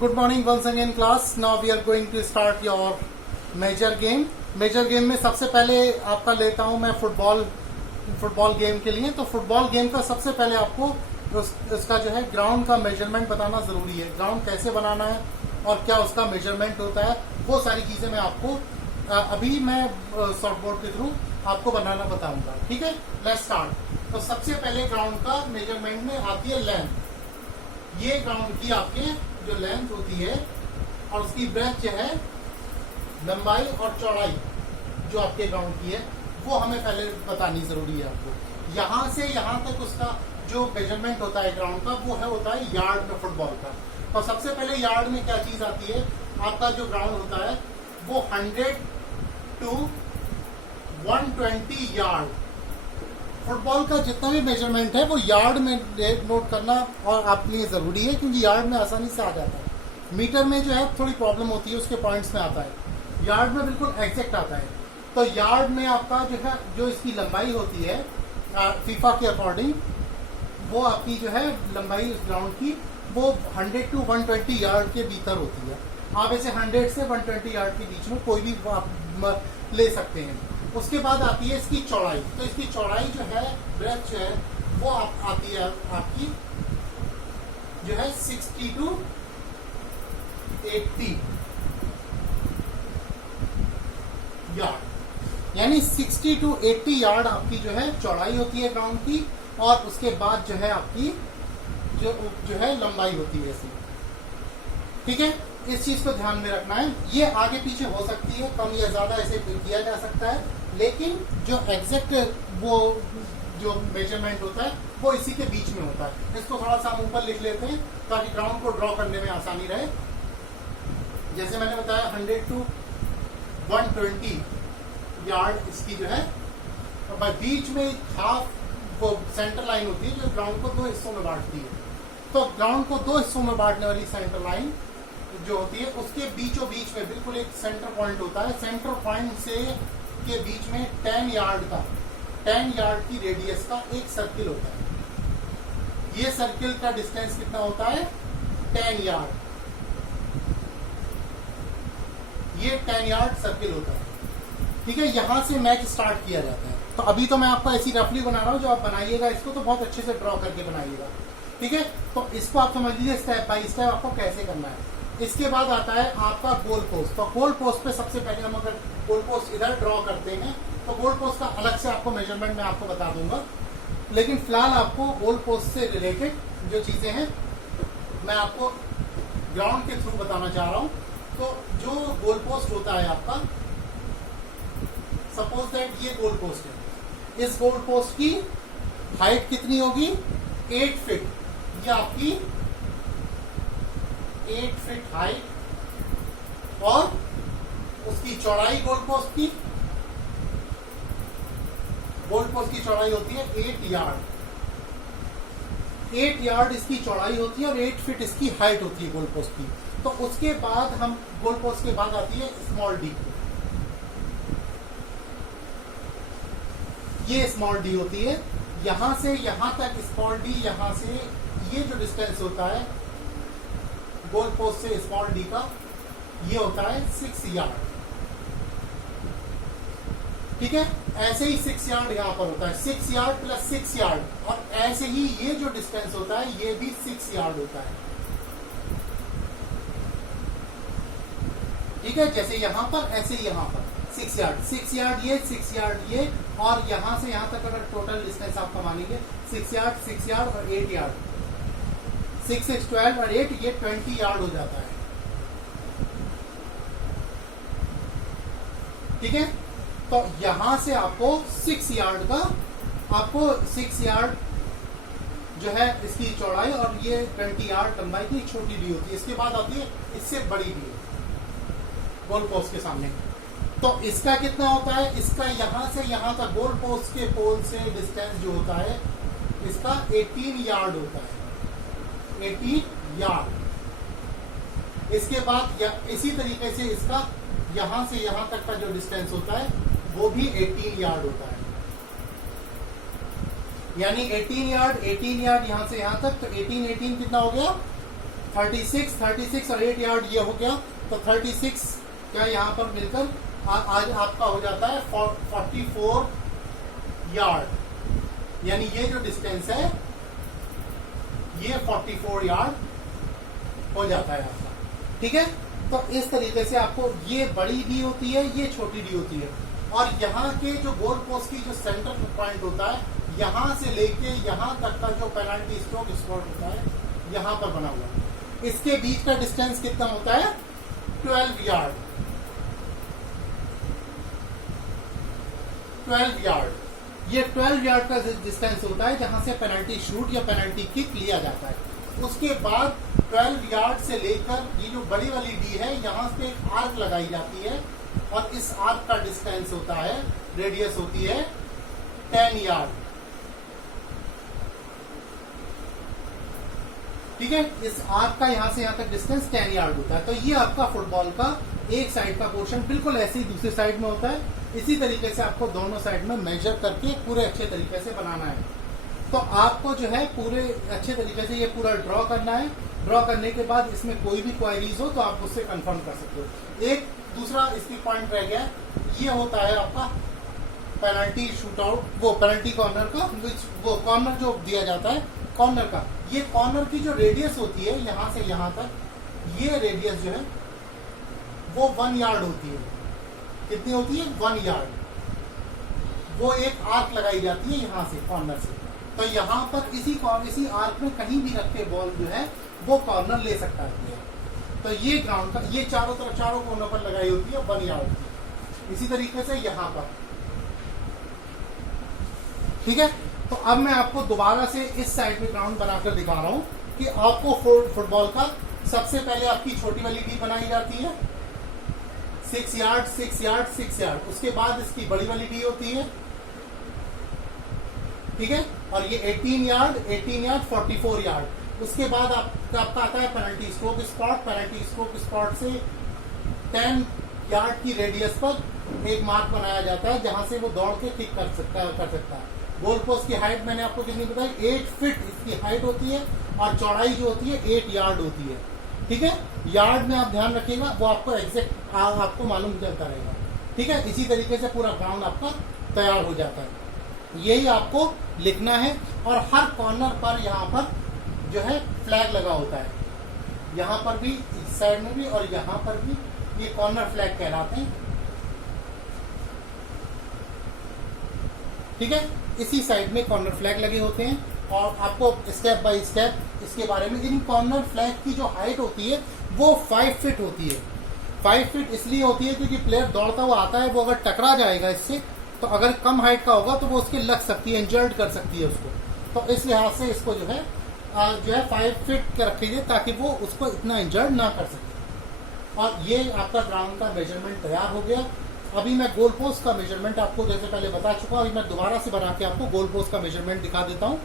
Good morning once again class. Now we are going to start your major game. Major game में सबसे पहले आपका लेता हूं मैं फुटबॉल गेम के लिए. तो फुटबॉल गेम का सबसे पहले आपको उसका जो है ग्राउंड का मेजरमेंट बताना जरूरी है. ग्राउंड कैसे बनाना है और क्या उसका मेजरमेंट होता है, वो सारी चीजें मैं आपको अभी मैं सॉफ्ट बोर्ड के थ्रू आपको बनाना बताऊंगा. ठीक है, लेट्स स्टार्ट. तो सबसे पहले ग्राउंड का मेजरमेंट में आती है लेंथ. ये ग्राउंड की आपके जो लेंथ होती है और उसकी ब्रेथ जो है, लंबाई और चौड़ाई जो आपके ग्राउंड की है, वो हमें पहले बतानी जरूरी है आपको. यहां से यहां तक उसका जो मेजरमेंट होता है ग्राउंड का, वो है होता है यार्ड में फुटबॉल का. तो सबसे पहले यार्ड में क्या चीज आती है, आपका जो ग्राउंड होता है वो 100 to 120 यार्ड. फुटबॉल का जितना भी मेजरमेंट है वो यार्ड में नोट करना और आपके लिए जरूरी है, क्योंकि यार्ड में आसानी से आ जाता है. मीटर में जो है थोड़ी प्रॉब्लम होती है, उसके पॉइंट्स में आता है. यार्ड में बिल्कुल एग्जैक्ट आता है. तो यार्ड में आपका जो है, जो इसकी लंबाई होती है फीफा के अकॉर्डिंग, वो आपकी जो है लंबाई उस ग्राउंड की वो 100 to 120 यार्ड के भीतर होती है. आप ऐसे 100 से 120 यार्ड के बीच में कोई भी आप ले सकते हैं. उसके बाद आती है इसकी चौड़ाई. तो इसकी चौड़ाई जो है, ब्रेथ जो है, वो आती है आपकी जो है 60 to 80 यार्ड. यानी 60 to 80 यार्ड आपकी जो है चौड़ाई होती है ग्राउंड की, और उसके बाद जो है आपकी जो है लंबाई होती है ऐसी. ठीक है, इस चीज को ध्यान में रखना है. ये आगे पीछे हो सकती है, कम या ज्यादा ऐसे किया जा सकता है, लेकिन जो एग्जैक्ट वो जो मेजरमेंट होता है वो इसी के बीच में होता है. इसको थोड़ा सा हम ऊपर लिख लेते हैं ताकि ग्राउंड को ड्रॉ करने में आसानी रहे. जैसे मैंने बताया 100 to 120 यार्ड इसकी जो है, और बीच में हाफ वो सेंटर लाइन होती है जो ग्राउंड को दो हिस्सों में बांटती है. तो ग्राउंड को दो हिस्सों में बांटने वाली सेंटर लाइन जो होती है, उसके बीचों बीच में बिल्कुल एक सेंटर पॉइंट होता है. सेंटर पॉइंट से के बीच में 10 यार्ड की रेडियस का एक सर्किल होता है. ये सर्किल का डिस्टेंस कितना होता है, 10 यार्ड. ये 10 यार्ड सर्किल होता है. ठीक है, यहां से मैच स्टार्ट किया जाता है. तो अभी तो मैं आपको ऐसी रफली बना रहा हूं, जो आप बनाइएगा इसको तो बहुत अच्छे से ड्रॉ करके बनाइएगा. ठीक है, तो इसको आप समझ लीजिए स्टेप बाय स्टेप आपको कैसे करना है. इसके बाद आता है आपका गोल पोस्ट. तो गोल पोस्ट पे सबसे पहले हम अगर गोल पोस्ट इधर ड्रॉ करते हैं, तो गोल पोस्ट का अलग से आपको मेजरमेंट मैं आपको बता दूंगा. लेकिन फिलहाल आपको गोल पोस्ट से रिलेटेड जो चीजें हैं मैं आपको ग्राउंड के थ्रू बताना चाह रहा हूं. तो जो गोल पोस्ट होता है आपका, सपोज दैट ये गोल पोस्ट है. इस गोल पोस्ट की हाइट कितनी होगी, 8 फीट. ये आपकी 8 फीट हाइट, और उसकी चौड़ाई गोल पोस्ट की चौड़ाई होती है 8 यार्ड. 8 यार्ड इसकी चौड़ाई होती है और 8 फीट इसकी हाइट होती है गोल पोस्ट की. तो उसके बाद हम गोल पोस्ट के बाद आती है स्मॉल डी. ये स्मॉल डी होती है. यहां से यहां तक स्मॉल डी, यहां से ये जो डिस्टेंस होता है गोल पोस्ट से स्मॉल डी का, ये होता है 6 यार्ड. ठीक है, ऐसे ही 6 यार्ड यहां पर होता है. 6 यार्ड प्लस 6 यार्ड, और ऐसे ही ये जो डिस्टेंस होता है ये भी 6 यार्ड होता है. ठीक है, जैसे यहां पर ऐसे ही यहां पर 6 यार्ड, 6 यार्ड ये, 6 यार्ड ये, और यहां से यहां तक अगर टोटल डिस्टेंस आपका मानेंगे 6 यार्ड और 8 यार्ड, 6 6 12 और 8, ये 20 यार्ड हो जाता है. ठीक है, तो यहां से आपको 6 यार्ड का, आपको 6 यार्ड जो है इसकी चौड़ाई, और ये 20 यार्ड लंबाई की छोटी डी होती है. इसके बाद आती है इससे बड़ी डी गोल पोस्ट के सामने. तो इसका कितना होता है, इसका यहां से यहां तक गोल पोस्ट के पोल से डिस्टेंस जो होता है इसका 18 यार्ड होता है. 18 यार्ड. इसके बाद इसी तरीके से इसका यहां से यहां तक का जो डिस्टेंस होता है वो भी 18 यार्ड होता है. यानी 18 यार्ड यहां से यहां तक, तो 18 कितना हो गया 36 और 8 यार्ड ये हो गया, तो 36 क्या यहाँ पर मिलकर आज आपका हो जाता है 44 यार्ड, यानी ये जो डिस्टेंस है ये 44 यार्ड हो जाता है आपका। ठीक है, तो इस तरीके से आपको ये बड़ी डी होती है, ये छोटी डी होती है, और यहाँ के जो गोल पोस्ट की जो सेंटर पॉइंट होता है, यहाँ से लेके यहाँ तक का जो पेनल्टी स्ट्रोक स्पॉट होता है यहाँ पर बना हुआ है, इसके बीच का डिस्टेंस कितना होता है 12 यार्ड। 12 यार्ड, ये 12 यार्ड का डिस्टेंस होता है जहां से पेनल्टी शूट या पेनल्टी किक लिया जाता है। उसके बाद 12 यार्ड से लेकर ये जो बड़ी वाली डी है यहां से एक आर्क लगाई जाती है, और इस आर्क का डिस्टेंस होता है, रेडियस होती है 10 यार्ड। ठीक है, इस आर्क का यहां से यहां तक डिस्टेंस 10 यार्ड होता है। तो ये आपका फुटबॉल का एक साइड का पोर्शन बिल्कुल ऐसे ही दूसरी साइड में होता है। इसी तरीके से आपको दोनों साइड में मेजर करके पूरे अच्छे तरीके से बनाना है। तो आपको जो है पूरे अच्छे तरीके से ये पूरा ड्रॉ करना है। ड्रॉ करने के बाद इसमें कोई भी क्वेरीज हो तो आप उससे कंफर्म कर सकते हो। एक दूसरा इसकी पॉइंट रह गया, ये होता है आपका पेनल्टी शूट आउट, वो पेनल्टी कॉर्नर का, वो कॉर्नर जो दिया जाता है कॉर्नर का, ये कॉर्नर की जो रेडियस होती है यहां से यहां तक, ये रेडियस जो है वो 1 यार्ड होती है। कितनी होती है 1 यार्ड। वो एक आर्क लगाई जाती है यहां से कॉर्नर से, तो यहां पर इसी आर्क में कहीं भी रख के बॉल जो है वो कॉर्नर ले सकता है। तो ये ग्राउंड का ये चारों कोनों पर लगाई होती है 1 यार्ड। इसी तरीके से यहां पर। ठीक है, तो अब मैं आपको दोबारा से इस साइड में ग्राउंड बनाकर दिखा रहा हूं कि आपको फुटबॉल का सबसे पहले आपकी छोटी वाली डी बनाई जाती है 6 यार्ड 6 यार्ड 6 यार्ड, उसके बाद इसकी बड़ी वाली डी होती है। ठीक है, और ये 18 यार्ड 44 यार्ड। उसके बाद आपका आता है penalty stroke spot. Penalty stroke spot से 10 यार्ड की रेडियस पर एक मार्क बनाया जाता है जहां से वो दौड़ के किक कर सकता है। गोल पोस्ट की हाइट मैंने आपको कितनी बताई, 8 फीट इसकी हाइट होती है, और चौड़ाई जो होती है 8 यार्ड होती है। ठीक है, यार्ड में आप ध्यान रखिएगा, वो आपको एग्जैक्ट आपको मालूम चलता रहेगा। ठीक है, इसी तरीके से पूरा ग्राउंड आपका तैयार हो जाता है। यही आपको लिखना है, और हर कॉर्नर पर यहाँ पर जो है फ्लैग लगा होता है, यहाँ पर भी, इस साइड में भी और यहाँ पर भी, ये कॉर्नर फ्लैग कहलाते हैं। ठीक है, इसी साइड में कॉर्नर फ्लैग लगे होते हैं, और आपको स्टेप बाय स्टेप इसके बारे में। इन कॉर्नर फ्लैग की जो हाइट होती है वो 5 फीट होती है। 5 फीट इसलिए होती है क्योंकि प्लेयर दौड़ता हुआ आता है, वो अगर टकरा जाएगा इससे, तो अगर कम हाइट का होगा तो वो उसके लग सकती है, इंजर्ड कर सकती है उसको। तो इस लिहाज से इसको जो है 5 फीट के रखिए ताकि वो उसको इतना इंजर्ड ना कर सके। और ये आपका ग्राउंड का मेजरमेंट तैयार हो गया। अभी मैं गोल पोस्ट का मेजरमेंट आपको जैसे पहले बता चुका, अभी मैं दोबारा से बना के आपको गोल पोस्ट का मेजरमेंट दिखा देता हूं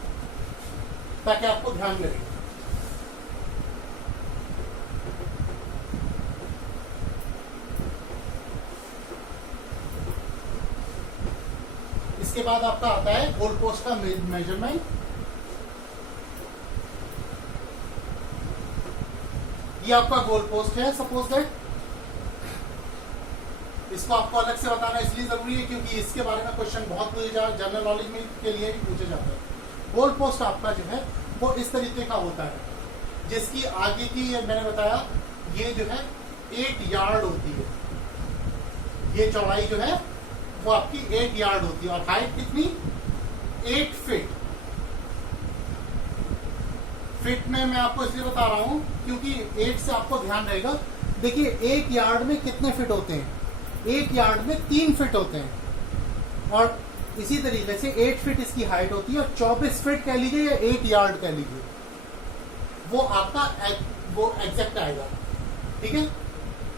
ताकि आपको ध्यान में रहे। इसके बाद आपका आता है गोल पोस्ट का मेजरमेंट। ये आपका गोल पोस्ट है, सपोज दैट। इसको आपको अलग से बताना इसलिए जरूरी है क्योंकि इसके बारे में क्वेश्चन बहुत पूछे जाते, जनरल नॉलेज में के लिए भी पूछे जाते हैं। गोल पोस्ट आपका जो है वो इस तरीके का होता है, जिसकी आगे की मैंने बताया ये जो है 8 यार्ड होती है। ये चौड़ाई जो है वो आपकी 8 यार्ड होती है, और हाइट कितनी 8 फीट। फीट में मैं आपको इसलिए बता रहा हूं क्योंकि 8 से आपको ध्यान रहेगा। देखिए 1 यार्ड में कितने फिट होते हैं, 1 यार्ड में 3 फीट होते हैं, और इसी तरीके से 8 फीट इसकी हाइट होती है, और 24 फीट कह लीजिए या 8 यार्ड कह लीजिए, वो आपका वो एग्जैक्ट आएगा। ठीक है,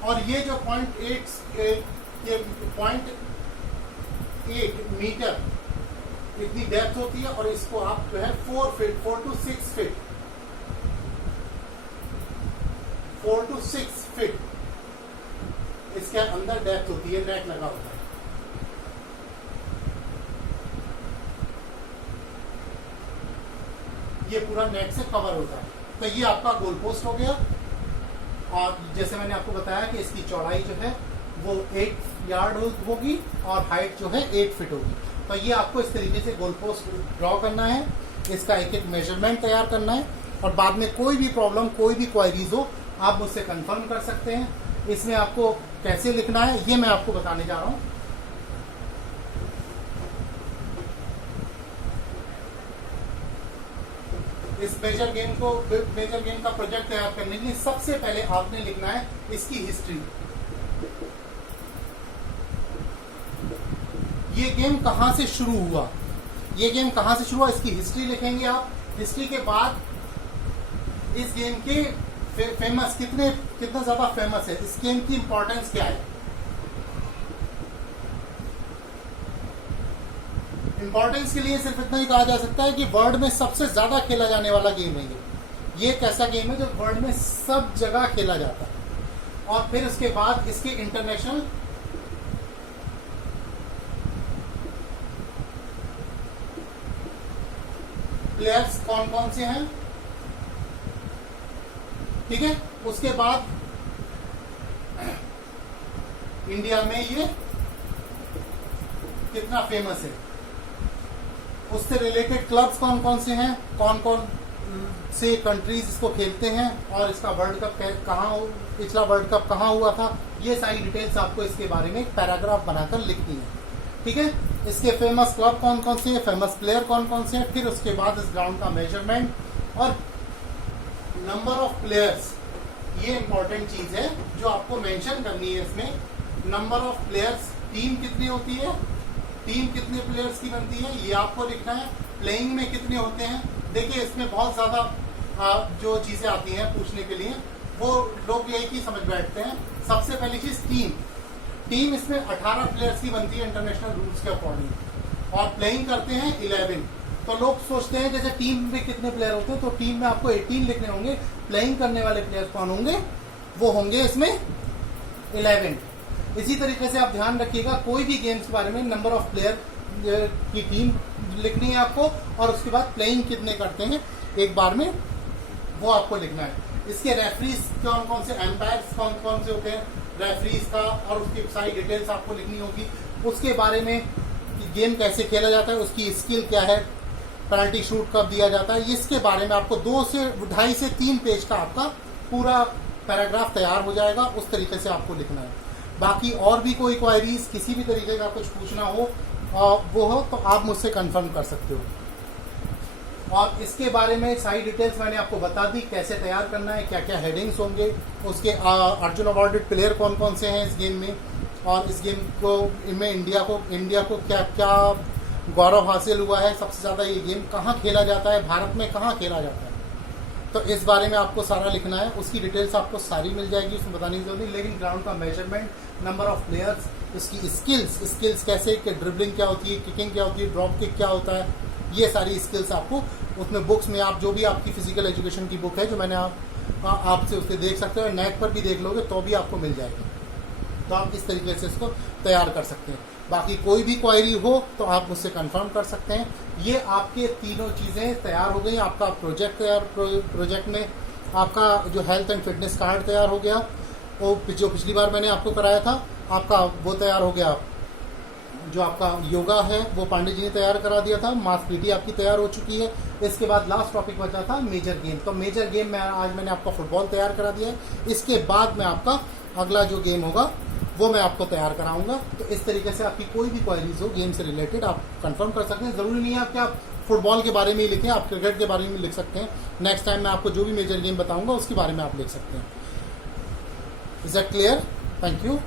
और ये जो 0.8 मीटर इतनी डेप्थ होती है, और इसको आप जो है 4 to 6 फीट 4 to 6 फीट इसके अंदर डेप्थ होती है, नेट लगा होता है। ये पूरा नेट से कवर होता है। तो ये आपका गोल पोस्ट हो गया। और जैसे मैंने आपको बताया कि इसकी चौड़ाई जो है वो 8 यार्ड होगी और हाइट जो है 8 फीट होगी। तो ये आपको इस तरीके से गोल पोस्ट ड्रॉ करना है, इसका एक एक मेजरमेंट तैयार करना है, और बाद में कोई भी प्रॉब्लम, कोई भी क्वेरीज हो आप मुझसे कंफर्म कर सकते हैं। इसमें आपको कैसे लिखना है ये मैं आपको बताने जा रहा हूँ। इस मेजर गेम का प्रोजेक्ट तैयार करने के लिए सबसे पहले आपने लिखना है इसकी हिस्ट्री। ये गेम कहां से शुरू हुआ, इसकी हिस्ट्री लिखेंगे आप। हिस्ट्री के बाद इस गेम के फेमस कितना ज्यादा फेमस है, इस गेम की इंपॉर्टेंस क्या है। इंपॉर्टेंस के लिए सिर्फ इतना ही कहा जा सकता है कि वर्ल्ड में सबसे ज्यादा खेला जाने वाला गेम है ये एक ऐसा गेम है जो वर्ल्ड में सब जगह खेला जाता है। और फिर उसके बाद इसके इंटरनेशनल प्लेयर्स कौन कौन से हैं, ठीक है। उसके बाद इंडिया में ये कितना फेमस है, उससे रिलेटेड क्लब्स कौन कौन से हैं, कौन कौन से कंट्रीज इसको खेलते हैं, और इसका वर्ल्ड कप पिछला वर्ल्ड कप कहाँ हुआ था, ये सारी डिटेल्स आपको इसके बारे में एक पैराग्राफ बनाकर लिखनी है, ठीक है। इसके फेमस क्लब कौन कौन से हैं, फेमस प्लेयर कौन कौन से हैं, फिर उसके बाद इस ग्राउंड का मेजरमेंट और नंबर ऑफ प्लेयर्स, ये इंपॉर्टेंट चीज है जो आपको मेंशन करनी है इसमें। नंबर ऑफ प्लेयर्स, टीम कितनी होती है, टीम कितने प्लेयर्स की बनती है, ये आपको लिखना है। प्लेइंग में कितने होते हैं, देखिए इसमें बहुत ज्यादा जो चीजें आती हैं पूछने के लिए, वो लोग यही की समझ बैठते हैं। सबसे पहली चीज टीम इसमें 18 प्लेयर्स की बनती है इंटरनेशनल रूल्स के अकॉर्डिंग, और प्लेइंग करते हैं 11। तो लोग सोचते हैं जैसे टीम में कितने प्लेयर होते हैं, तो टीम में आपको 18 लिखने होंगे। प्लेइंग करने वाले प्लेयर कौन होंगे, वो होंगे इसमें 11। इसी तरीके से आप ध्यान रखिएगा, कोई भी गेम्स के बारे में नंबर ऑफ प्लेयर की टीम लिखनी है आपको, और उसके बाद प्लेइंग कितने करते हैं एक बार में, वो आपको लिखना है। इसके रेफरीज कौन कौन से, एम्पायर्स कौन कौन से होते हैं रेफरीज का, और उसकी सारी डिटेल्स आपको लिखनी होगी। उसके बारे में गेम कैसे खेला जाता है, उसकी स्किल क्या है, पेनल्टी शूट कब दिया जाता है, इसके बारे में आपको 2.5 से 3 पेज का आपका पूरा पैराग्राफ तैयार हो जाएगा। उस तरीके से आपको लिखना है। बाकी और भी कोई क्वायरीज, किसी भी तरीके का कुछ पूछना हो वो हो तो आप मुझसे कंफर्म कर सकते हो। और इसके बारे में सारी डिटेल्स मैंने आपको बता दी, कैसे तैयार करना है, क्या क्या हेडिंग्स होंगे, उसके अर्जुन अवार्डेड प्लेयर कौन कौन से हैं इस गेम में, और इस गेम को में इंडिया को क्या क्या गौरव हासिल हुआ है, सबसे ज़्यादा ये गेम कहाँ खेला जाता है, भारत में कहाँ खेला जाता है, तो इस बारे में आपको सारा लिखना है। उसकी डिटेल्स आपको सारी मिल जाएगी, उसमें बताने की जरूरत नहीं। लेकिन ग्राउंड का मेजरमेंट, नंबर ऑफ प्लेयर्स, उसकी स्किल्स कैसे, कि ड्रिबलिंग क्या होती है, किकिंग क्या होती है, ड्रॉप किक क्या होता है, ये सारी स्किल्स आपको उसमें बुक्स में, आप जो भी आपकी फिजिकल एजुकेशन की बुक है जो मैंने आपसे उससे देख सकते हो, नेट पर भी देख लोगे तो भी आपको मिल जाएगी। तो आप इस तरीके से इसको तैयार कर सकते हैं। बाकी कोई भी क्वायरी हो तो आप मुझसे कंफर्म कर सकते हैं। ये आपके तीनों चीज़ें तैयार हो गई। आपका प्रोजेक्ट में आपका जो हेल्थ एंड फिटनेस कार्ड तैयार हो गया, वो जो पिछली बार मैंने आपको कराया था, आपका वो तैयार हो गया। जो आपका योगा है वो पांडे जी ने तैयार करा दिया था। मास पीटी आपकी तैयार हो चुकी है। इसके बाद लास्ट टॉपिक बचा था मेजर गेम। तो मेजर गेम में आज मैंने आपका फुटबॉल तैयार करा दिया है। इसके बाद में आपका अगला जो गेम होगा वो मैं आपको तैयार कराऊंगा। तो इस तरीके से आपकी कोई भी क्वेरीज हो गेम से रिलेटेड आप कंफर्म कर सकते हैं। जरूरी नहीं है कि आप फुटबॉल के बारे में ही लिखें, आप क्रिकेट के बारे में लिख सकते हैं। नेक्स्ट टाइम मैं आपको जो भी मेजर गेम बताऊंगा उसके बारे में आप लिख सकते हैं। Is that clear? Thank you.